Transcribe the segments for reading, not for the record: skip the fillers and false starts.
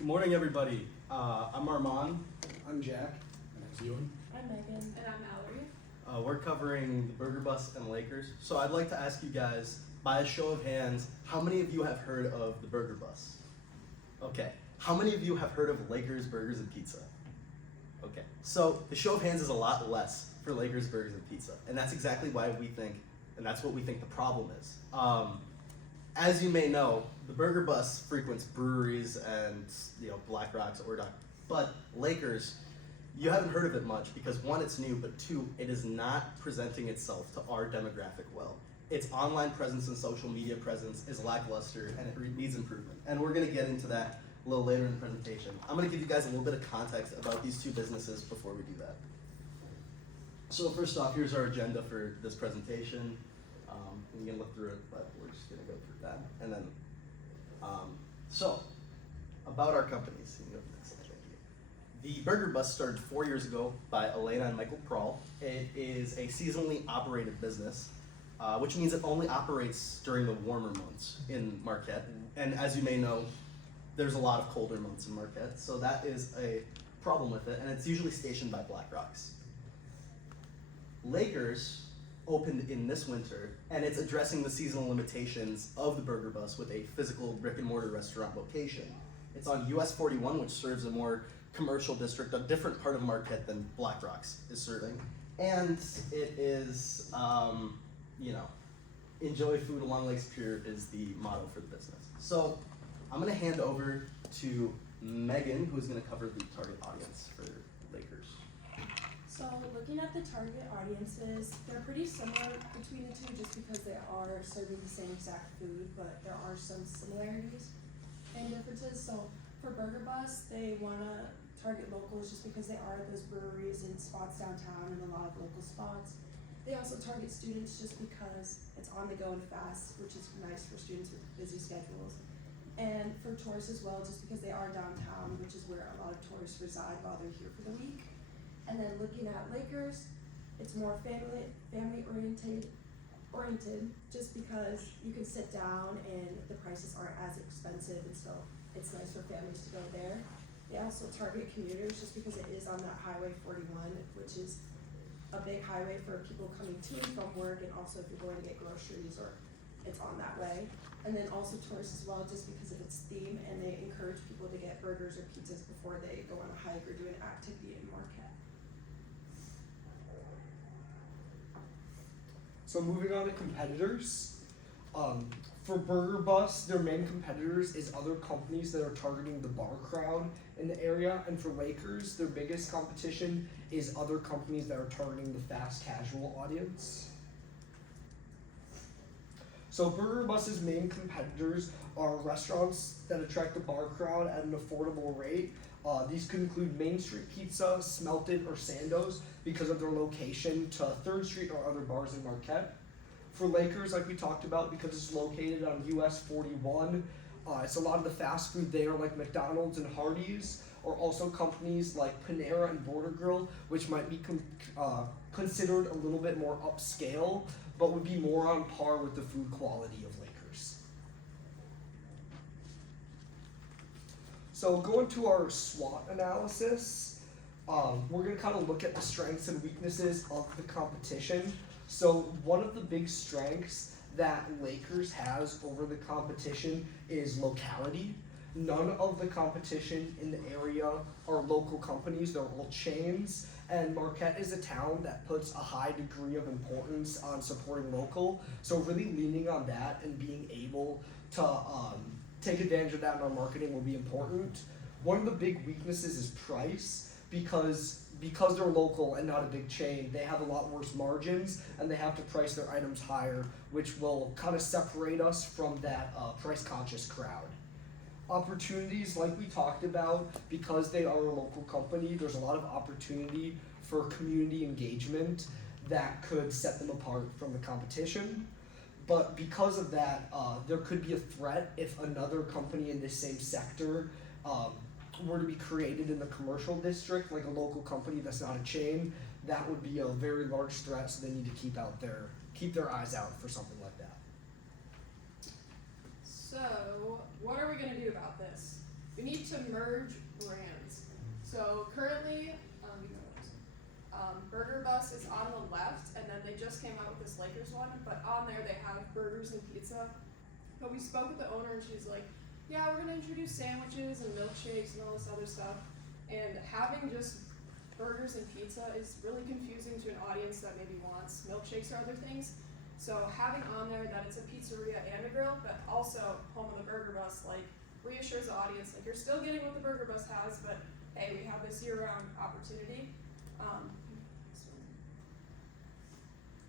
Good morning, everybody. I'm Armand. I'm Jack. And I'm Ewan. I'm Megan. And I'm Mallory. We're covering the Burger Bus and Lakers. So I'd like to ask you guys, by a show of hands, how many of you have heard of the Burger Bus? Okay. How many of you have heard of Lakers Burgers and Pizza? Okay. So the show of hands is a lot less for Lakers Burgers and Pizza, and that's exactly why we think, and that's what we think the problem is. As you may know, the Burger Bus frequents breweries and Black Rocks, Ordock, but Lakers, you haven't heard of it much because one, it's new, but two, it is not presenting itself to our demographic well. Its online presence and social media presence is lackluster and it needs improvement. And we're going to get into that a little later in the presentation. I'm going to give you guys a little bit of context about these two businesses before we do that. So first off, here's our agenda for this presentation. You can look through it, but we're just going to go through that. And then, so, about our companies. You can go to the next slide, thank you. The Burger Bus started 4 years ago by Elena and Michael Prawl. It is a seasonally operated business, which means it only operates during the warmer months in Marquette. And as you may know, there's a lot of colder months in Marquette, so that is a problem with it, and it's usually stationed by Black Rocks. Lakers opened in this winter, and it's addressing the seasonal limitations of the Burger Bus with a physical brick and mortar restaurant location. It's on US 41, which serves a more commercial district, a different part of Marquette than Black Rocks is serving. And it is, enjoy food along Lake Superior is the motto for the business. So I'm gonna hand over to Megan, who's gonna cover the target audience for Lakers. So looking at the target audiences, they're pretty similar between the two just because they are serving the same exact food, but there are some similarities and differences. So for Burger Bus, they want to target locals just because they are at those breweries and spots downtown and a lot of local spots. They also target students just because it's on the go and fast, which is nice for students with busy schedules. And for tourists as well, just because they are downtown, which is where a lot of tourists reside while they're here for the week. And then looking at Lakers, it's more family oriented, just because you can sit down and the prices aren't as expensive, and so it's nice for families to go there. They also target commuters just because it is on that Highway 41, which is a big highway for people coming to and from work, and also if you're going to get groceries or it's on that way. And then also tourists as well, just because of its theme, and they encourage people to get burgers or pizzas before they go on a hike or do an activity in Marquette. So moving on to competitors. For Burger Bus, their main competitors is other companies that are targeting the bar crowd in the area, and for Lakers, their biggest competition is other companies that are targeting the fast casual audience. So Burger Bus's main competitors are restaurants that attract the bar crowd at an affordable rate. These could include Main Street Pizza, Smelted, or Sandoz because of their location to 3rd Street or other bars in Marquette. For Lakers, like we talked about, because it's located on US 41, it's a lot of the fast food there like McDonald's and Hardee's, or also companies like Panera and Border Grill, which might be considered a little bit more upscale, but would be more on par with the food quality of Lakers. So going to our SWOT analysis, we're going to kind of look at the strengths and weaknesses of the competition. So one of the big strengths that Lakers has over the competition is locality. None of the competition in the area are local companies, they're all chains, and Marquette is a town that puts a high degree of importance on supporting local, so really leaning on that and being able to take advantage of that in our marketing will be important. One of the big weaknesses is price, because they're local and not a big chain, they have a lot worse margins and they have to price their items higher, which will kind of separate us from that price conscious crowd. Opportunities, like we talked about, because they are a local company, there's a lot of opportunity for community engagement that could set them apart from the competition. But because of that, there could be a threat if another company in this same sector were to be created in the commercial district, like a local company that's not a chain. That would be a very large threat, so they need to keep their eyes out for something like that. So, what are we going to do about this? we need to merge brands. So currently, Burger Bus is on the left, and then they just came out with this Lakers one, but on there they have burgers and pizza. But we spoke with the owner, and she's like, yeah, we're gonna introduce sandwiches and milkshakes and all this other stuff. And having just burgers and pizza is really confusing to an audience that maybe wants milkshakes or other things. So having on there that it's a pizzeria and a grill, but also home of the Burger Bus, like reassures the audience, like you're still getting what the Burger Bus has, but hey, we have this year-round opportunity.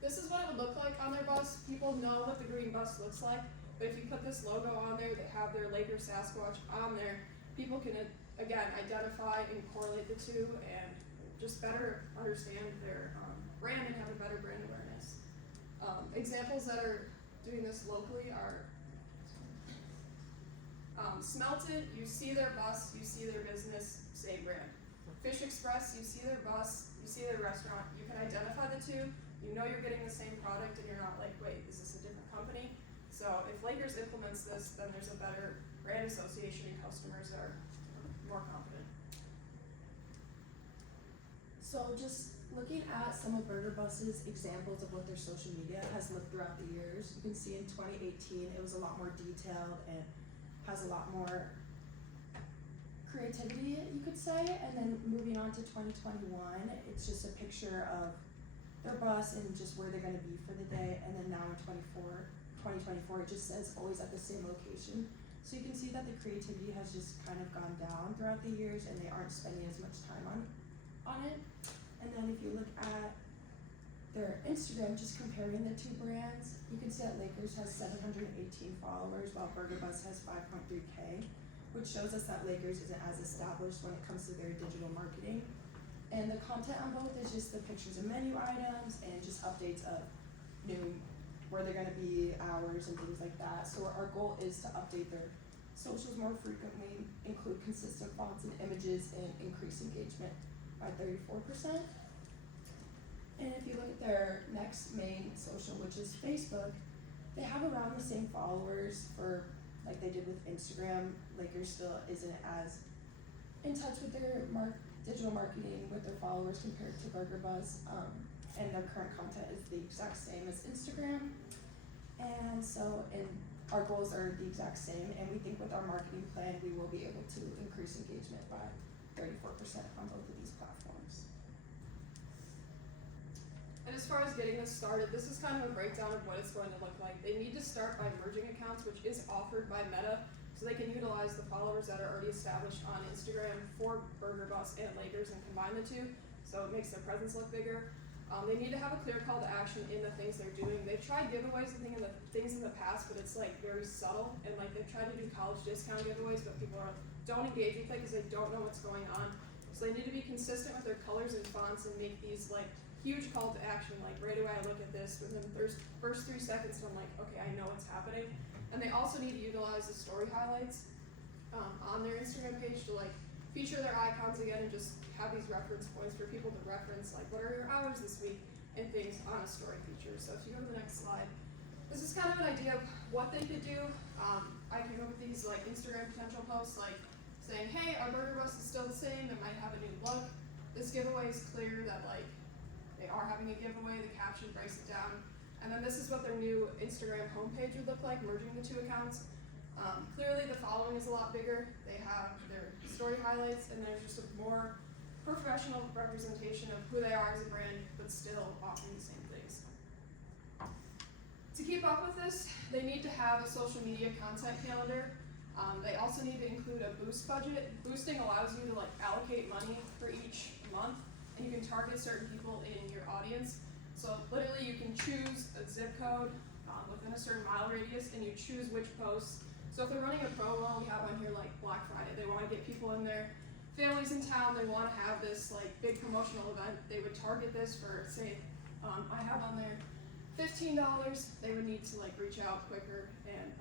This is what it would look like on their bus. People know what the green bus looks like, but if you put this logo on there, they have their Laker Sasquatch on there, people can, again, identify and correlate the two and just better understand their brand and have a better brand awareness. Examples that are doing this locally are Smelted, you see their bus, you see their business, same brand. Fish Express, you see their bus, you see their restaurant, you can identify the two, you know you're getting the same product and you're not like, wait, is this a different company? So if Lakers implements this, then there's a better brand association and customers are more confident. So just looking at some of Burger Bus's examples of what their social media has looked throughout the years, you can see in 2018 it was a lot more detailed and has a lot more creativity, you could say. And then moving on to 2021, it's just a picture of their bus and just where they're going to be for the day. And then now in 2024, it just says always at the same location. So you can see that the creativity has just kind of gone down throughout the years and they aren't spending as much time on it. And then if you look at their Instagram, just comparing the two brands, you can see that Lakers has 718 followers while Burger Bus has 5.3K, which shows us that Lakers isn't as established when it comes to their digital marketing. And the content on both is just the pictures of menu items and just updates of new, where they're gonna be, hours and things like that. So our goal is to update their socials more frequently, include consistent fonts and images, and increase engagement by 34%. And if you look at their next main social, which is Facebook, they have around the same followers for, like they did with Instagram. Lakers still isn't as in touch with their digital marketing with their followers compared to Burger Bus, and their current content is the exact same as Instagram. And so, our goals are the exact same, and we think with our marketing plan, we will be able to increase engagement by 34% on both of these platforms. And as far as getting this started, this is kind of a breakdown of what it's going to look like. They need to start by merging accounts, which is offered by Meta, so they can utilize the followers that are already established on Instagram for Burger Bus and Lakers and combine the two, so it makes their presence look bigger. They need to have a clear call to action in the things they're doing. They've tried giveaways and things in the past, but it's like very subtle, and like they've tried to do college discount giveaways, but people don't engage with it because they don't know what's going on. So they need to be consistent with their colors and fonts and make these like huge call to action. Like right away I look at this, within the first 3 seconds I'm like, okay, I know what's happening. And they also need to utilize the story highlights on their Instagram page to like feature their icons again and just have these reference points for people to reference, like what are your hours this week and things on a story feature. So if you go to the next slide, this is kind of an idea of what they could do. I came up with these like Instagram potential posts like saying, hey, our Burger Bus is still the same, it might have a new look. This giveaway is clear that like they are having a giveaway, the caption breaks it down. And then this is what their new Instagram homepage would look like, merging the two accounts. Clearly the following is a lot bigger. They have their story highlights and there's just a more professional representation of who they are as a brand, but still offering the same things. To keep up with this, they need to have a social media content calendar. They also need to include a boost budget. Boosting allows you to like allocate money for each month, and you can target certain people in your audience. So literally you can choose a zip code within a certain mile radius, and you choose which posts. So if they're running a promo, we have on here like Black Friday, they want to get people in there. Families in town, they want to have this like big promotional event. They would target this for, say, I have on there $15. They would need to like reach out quicker and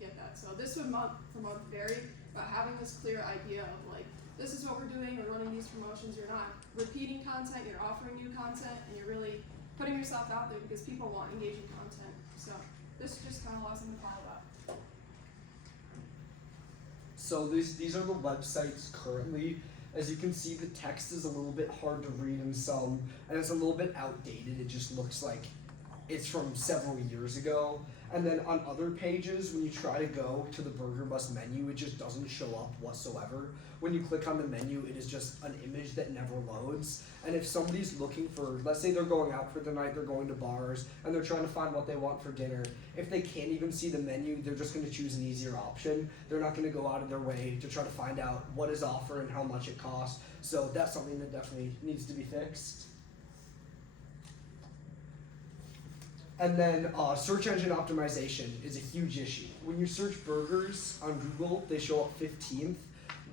get that. So this would month for month vary, but having this clear idea of like, this is what we're doing, we're running these promotions, you're not repeating content, you're offering new content, and you're really putting yourself out there because people want engaging content. So this just kind of allows them to follow that. So these are the websites currently. As you can see, the text is a little bit hard to read in some, and it's a little bit outdated. It just looks like it's from several years ago. And then on other pages, when you try to go to the Burger Bus menu, it just doesn't show up whatsoever. When you click on the menu, it is just an image that never loads. And if somebody's looking for, let's say they're going out for the night, they're going to bars, and they're trying to find what they want for dinner, if they can't even see the menu, they're just going to choose an easier option. They're not going to go out of their way to try to find out what is offered and how much it costs. So that's something that definitely needs to be fixed. And then search engine optimization is a huge issue. When you search burgers on Google, they show up 15th,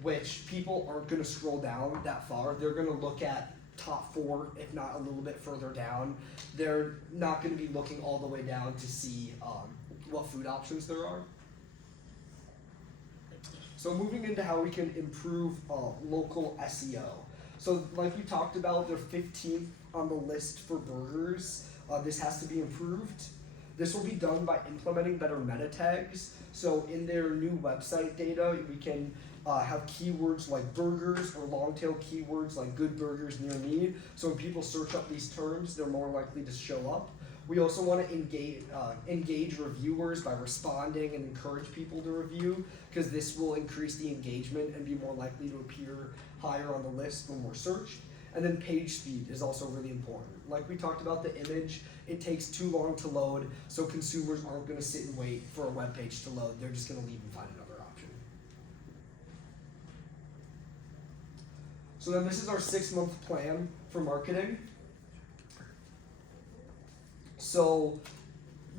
which people aren't going to scroll down that far. They're going to look at top 4, if not a little bit further down. They're not going to be looking all the way down to see what food options there are. So moving into how we can improve local SEO. So like we talked about, they're 15th on the list for burgers. This has to be improved. This will be done by implementing better meta tags. So in their new website data, we can have keywords like burgers or long tail keywords like good burgers near me. So when people search up these terms, they're more likely to show up. We also want to engage reviewers by responding and encourage people to review, because this will increase the engagement and be more likely to appear higher on the list when we're searched. And then page speed is also really important. Like we talked about the image, it takes too long to load, so consumers aren't going to sit and wait for a web page to load. They're just going to leave and find another option. So then this is our 6-month plan for marketing. So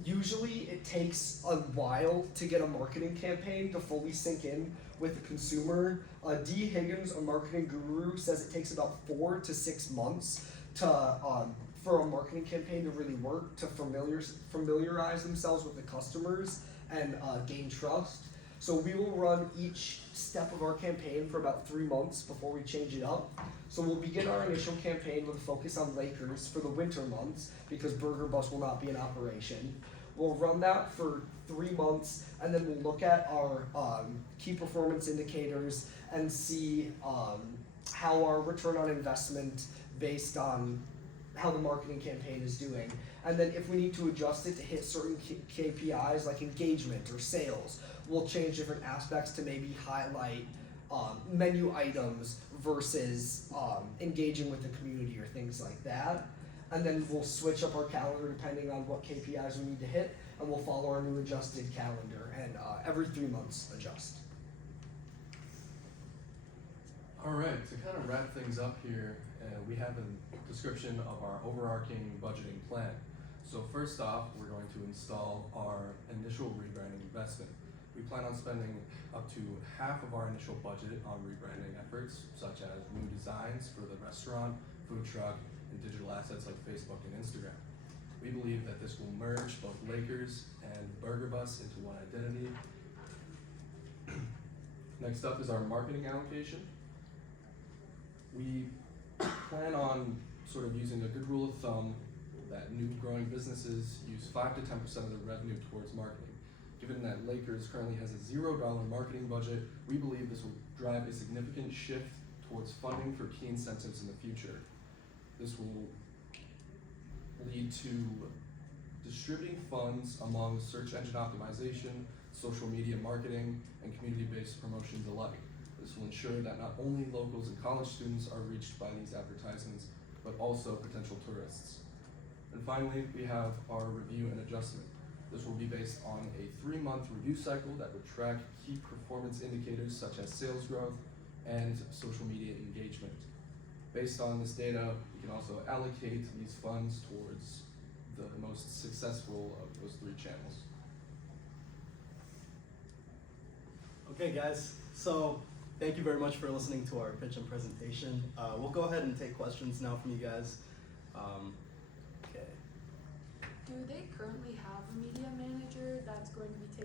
usually it takes a while to get a marketing campaign to fully sink in with the consumer. D. Higgins, a marketing guru, says it takes about 4 to 6 months to for a marketing campaign to really work, to familiarize themselves with the customers and gain trust. So we will run each step of our campaign for about 3 months before we change it up. So we'll begin our initial campaign with a focus on Lakers for the winter months, because Burger Bus will not be in operation. We'll run that for 3 months, and then we'll look at our key performance indicators and see how our return on investment based on how the marketing campaign is doing. And then if we need to adjust it to hit certain KPIs like engagement or sales, we'll change different aspects to maybe highlight menu items versus engaging with the community or things like that. And then we'll switch up our calendar depending on what KPIs we need to hit, and we'll follow our new adjusted calendar, and every 3 months adjust. Alright, to kind of wrap things up here, we have a description of our overarching budgeting plan. So first off, we're going to install our initial rebranding investment. We plan on spending up to half of our initial budget on rebranding efforts, such as new designs for the restaurant, food truck, and digital assets like Facebook and Instagram. We believe that this will merge both Lakers and Burger Bus into one identity. Next up is our marketing allocation. We plan on sort of using a good rule of thumb that new growing businesses use 5 to 10% of their revenue towards marketing. Given that Lakers currently has a $0 marketing budget, we believe this will drive a significant shift towards funding for key incentives in the future. This will lead to distributing funds among search engine optimization, social media marketing, and community-based promotions alike. This will ensure that not only locals and college students are reached by these advertisements, but also potential tourists. And finally, we have our review and adjustment. This will be based on a 3-month review cycle that will track key performance indicators such as sales growth and social media engagement. Based on this data, we can also allocate these funds towards the most successful of those 3 channels. Okay, guys. So thank you very much for listening to our pitch and presentation. We'll go ahead and take questions now from you guys. Okay. Do they currently have a media manager that's going to be taking